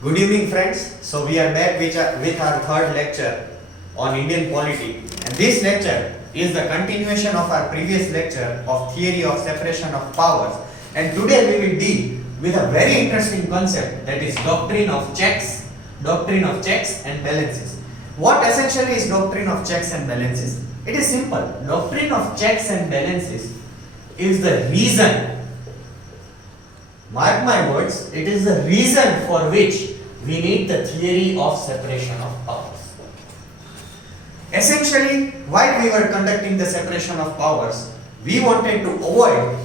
Good evening, friends. So we are back with our third lecture on Indian polity, and this lecture is the continuation of our previous lecture of theory of separation of powers. And today we will deal with a very interesting concept, that is doctrine of checks and balances. What essentially is doctrine of checks and balances? It is simple. Doctrine of checks and balances is the reason. Mark my words, it is the reason for which we need the theory of separation of powers. Essentially, while we were conducting the separation of powers, we wanted to avoid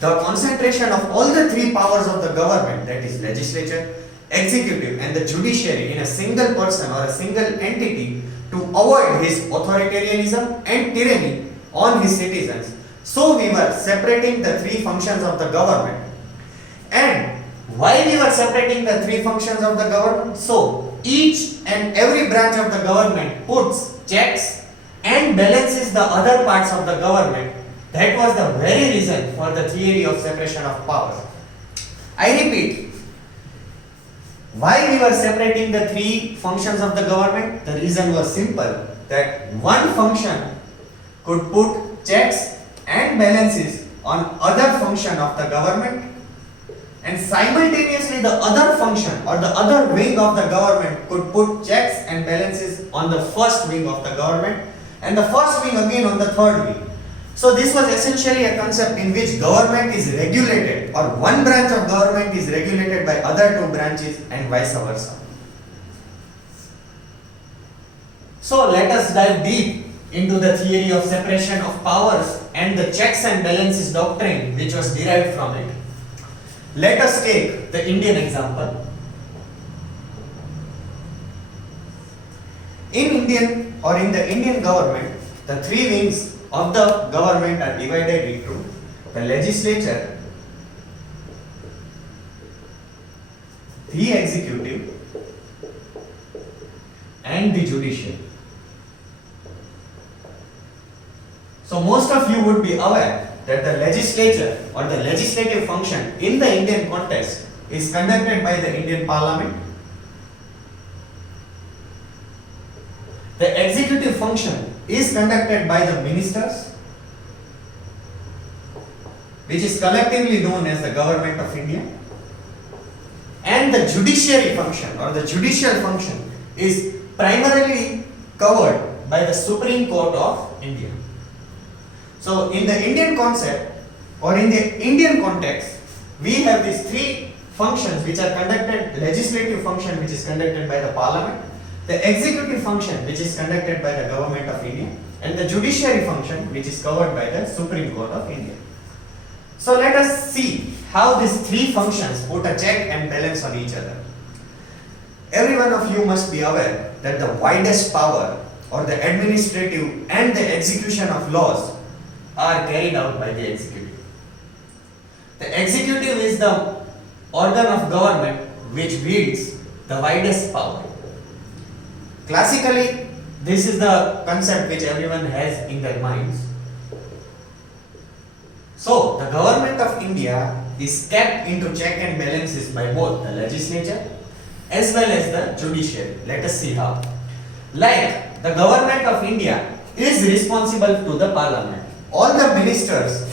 the concentration of all the three powers of the government, that is legislature, executive and the judiciary, in a single person or a single entity, to avoid his authoritarianism and tyranny on his citizens. So we were separating the three functions of the government. And while we were separating the three functions of the government, so each and every branch of the government puts checks and balances the other parts of the government. That was the very reason for the theory of separation of powers. I repeat, while we were separating the three functions of the government, the reason was simple, that one function could put checks and balances on other function of the government, and simultaneously the other function or the other wing of the government could put checks and balances on the first wing of the government, and the first wing again on the third wing. So this was essentially a concept in which government is regulated, or one branch of government is regulated by other two branches and vice versa. So let us dive deep into the theory of separation of powers and the checks and balances doctrine which was derived from it. Let us take the Indian example. In the Indian government, the three wings of the government are divided into the legislature, the executive, and the judiciary. So most of you would be aware that the legislature or the legislative function in the Indian context is conducted by the Indian Parliament. The executive function is conducted by the ministers, which is collectively known as the Government of India. And the judiciary function or the judicial function is primarily covered by the Supreme Court of India. So in the Indian concept or in the Indian context, we have these three functions which are conducted: legislative function which is conducted by the Parliament, the executive function which is conducted by the Government of India, and the judiciary function which is covered by the Supreme Court of India. So let us see how these three functions put a check and balance on each other. Every one of you must be aware that the widest power or the administrative and the execution of laws are carried out by the executive. The executive is the organ of government which wields the widest power. Classically, this is the concept which everyone has in their minds. So, the government of India is kept into check and balances by both the legislature as well as the judiciary. Let us see how. Like, the government of India is responsible to the Parliament. All the ministers,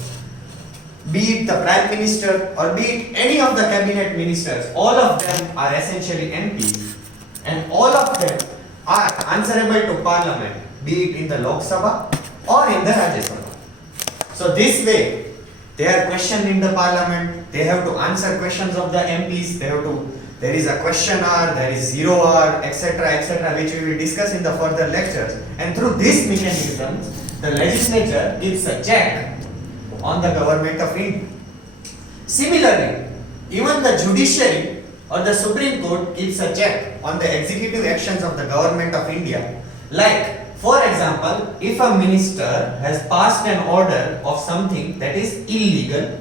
be it the Prime Minister or be it any of the cabinet ministers, all of them are essentially MPs, and all of them are answerable to Parliament, be it in the Lok Sabha or in the Rajya Sabha. So this way, they are questioned in the Parliament, they have to answer questions of the MPs, there is a question hour, there is 0 hour, etc., which we will discuss in the further lectures. And through this mechanism, the legislature gives a check on the government of India. Similarly, even the judiciary or the Supreme Court gives a check on the executive actions of the government of India. Like, for example, if a minister has passed an order of something that is illegal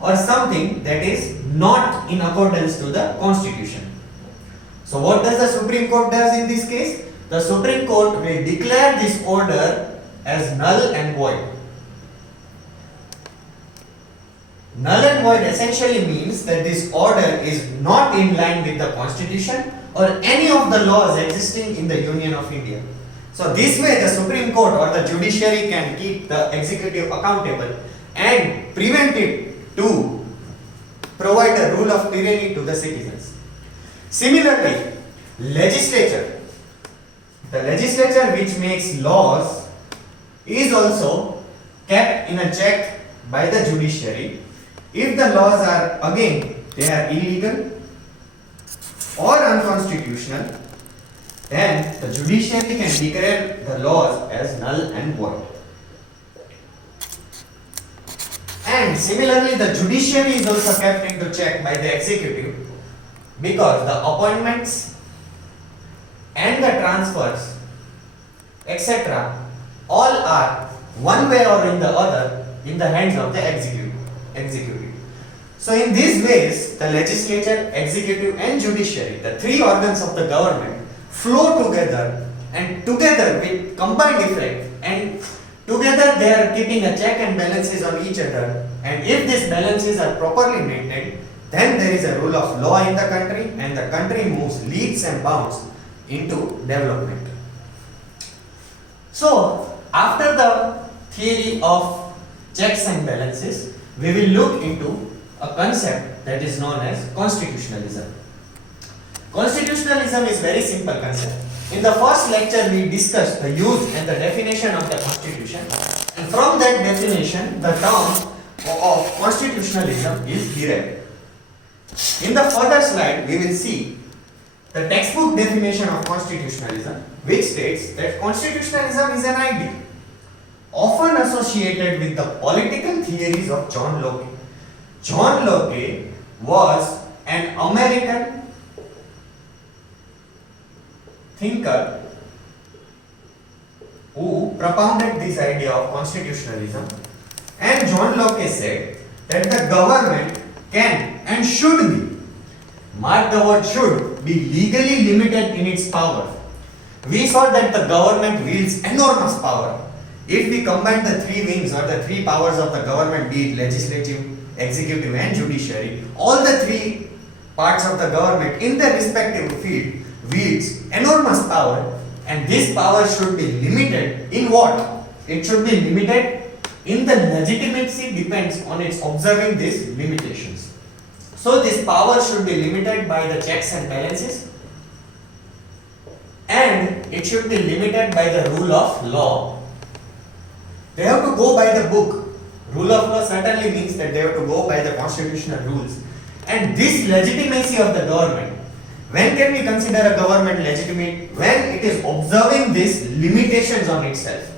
or something that is not in accordance to the constitution. So what does the Supreme Court does in this case? The Supreme Court will declare this order as null and void. Null and void essentially means that this order is not in line with the constitution or any of the laws existing in the Union of India. So this way the Supreme Court or the judiciary can keep the executive accountable and prevent it to provide a rule of tyranny to the citizens. Similarly, legislature, the legislature which makes laws is also kept in a check by the judiciary. If the laws are again they are illegal or unconstitutional, then the judiciary can declare the laws as null and void. And similarly, the judiciary is also kept into check by the executive because the appointments and the transfers, etc., all are one way or in the other in the hands of the executive. So in these ways, the legislature, executive and judiciary, the three organs of the government, flow together and together with combined effect, and together they are keeping a check and balances on each other, and if these balances are properly maintained, then there is a rule of law in the country and the country moves leaps and bounds into development. So after the theory of checks and balances, we will look into a concept that is known as constitutionalism. Constitutionalism is very simple concept. In the first lecture we discussed the use and the definition of the constitution, and from that definition the term of constitutionalism is derived. In the further slide we will see the textbook definition of constitutionalism, which states that constitutionalism is an idea often associated with the political theories of John Locke. John Locke was an American thinker who propounded this idea of constitutionalism, and John Locke said that the government can and should be, mark the word should, be legally limited in its power. We saw that the government wields enormous power. If we combine the three wings or the three powers of the government, be it legislative, executive and judiciary, all the three parts of the government in their respective field wields enormous power, and this power should be limited in what? It should be limited in the legitimacy depends on its observing these limitations. So this power should be limited by the checks and balances, and it should be limited by the rule of law. They have to go by the book. Rule of law certainly means that they have to go by the constitutional rules. And this legitimacy of the government, when can we consider a government legitimate? When it is observing these limitations on itself.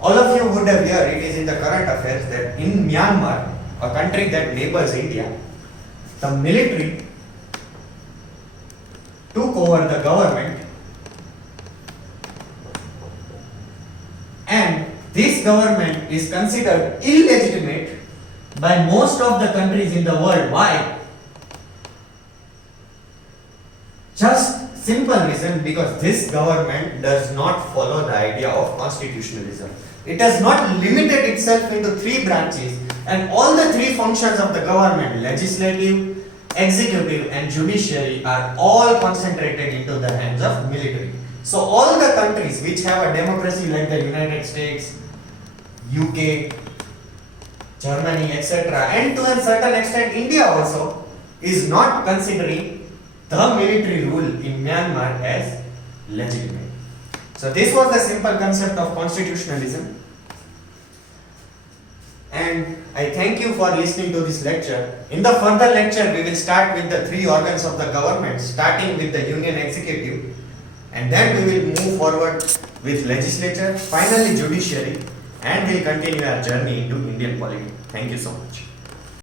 All of you would have heard, it is in the current affairs, that in Myanmar, a country that neighbors India, the military took over the government, and this government is considered illegitimate by most of the countries in the world. Why? Just simple reason, because this government does not follow the idea of constitutionalism. It has not limited itself into three branches, and all the three functions of the government, legislative, executive and judiciary, are all concentrated into the hands of military. So all the countries which have a democracy like the United States, UK, Germany, etc., and to a certain extent India also, is not considering the military rule in Myanmar as legitimate. So this was the simple concept of constitutionalism, and I thank you for listening to this lecture. In the further lecture we will start with the three organs of the government, starting with the Union Executive, and then we will move forward with legislature, finally judiciary, and we'll continue our journey into Indian polity. Thank you so much.